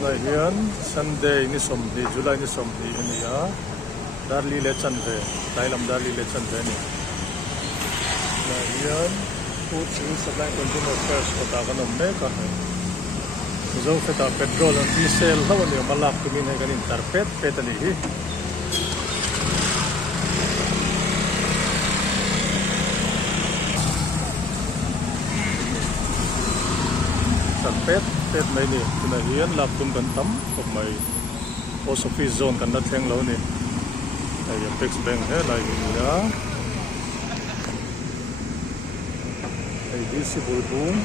tuna hian Sunday ni somni July ni somni ania Darli le Chandre Thailand Darli le Chandre ni na hian food civil supply and consumer affairs kota kanom me ka zo feta petrol and diesel lawan ni malak tumin hai kanin tarpet petani hi tarpet pet mai ni tuna hian lak tum kan tam kop mai post office zone kan na thleng lo ni ai apex bank he lai ni ya ai dc bulbung